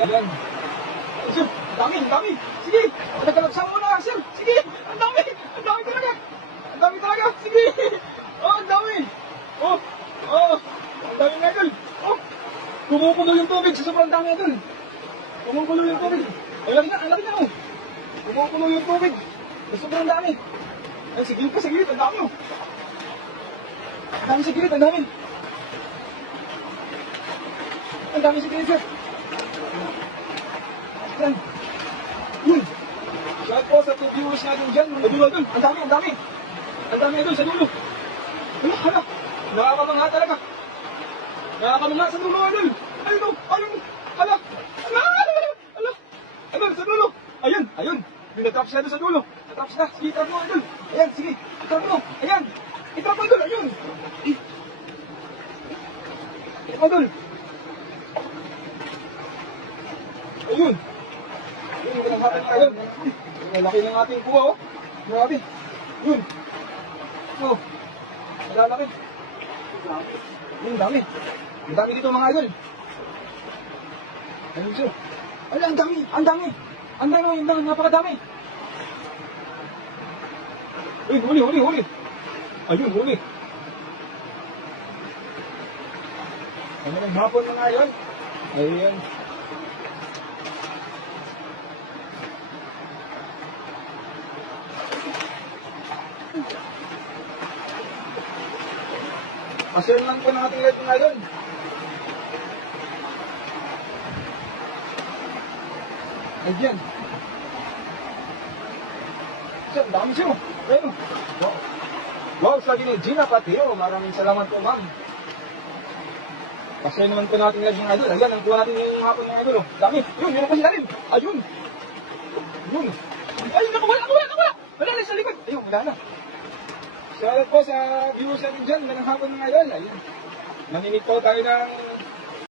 Ayan. Sir, dami. Sige, nagkalabsa mo na, sir. Sige, ang dami talaga. Ang dami talaga, sige. Oh, ang dami. Oh, ang dami nga idol. Oh, kumukulo yung tubig sa sobrang dami idol. Kumukulo yung tubig. Ang laki na oh. Kumukulo yung tubig sa sobrang dami. Ay, sa gilid, ang dami oh. Ang dami sa gilid, ang dami. Ang dami sa gilid, sir. Yan. Yun. Shout po sa 2 viewers natin dyan. Idol. Ang dami. Ang dami idol sa dulo. Hala. Nakakamangha talaga. Nakakamangha sa dulo idol. Ayun. Hala. Idol sa dulo. Ayun. Pinatraps na doon sa dulo. Traps na. Sige, trap mo idol. Ayan, sige. Trap mo. Ayan. Itrap mo idol. Ayun. Itrap mo idol. Ayun. Yun, pinaghapan tayo. Ang laki ng ating kuha, oh. Grabe. Yun. Oh. Malalaki. Yun, dami. Ang dami dito mga idol. Ayun siya. Ay, ang dami. Napakadami. Ayun, huli. Ayun, huli. Ano ng hapon mga idol? Ayun. Pasyon lang po ng ating live ngayon. Ayan. Sir, dami siya. Ayun. Wow, sabi ni Gina Patio. Maraming salamat po, ma'am. Pasyon naman po ng ating live ng idol. Ayan, ang kuha natin yung hapon ng idol. Dami. Yun, yun ang pasilalim. Ayun. Ay, nakawala. Wala na sa likod. Ayun, wala na. Salamat po sa viewers natin dyan. Magandang hapon mga idol. Ayun. Mamimit po tayo ng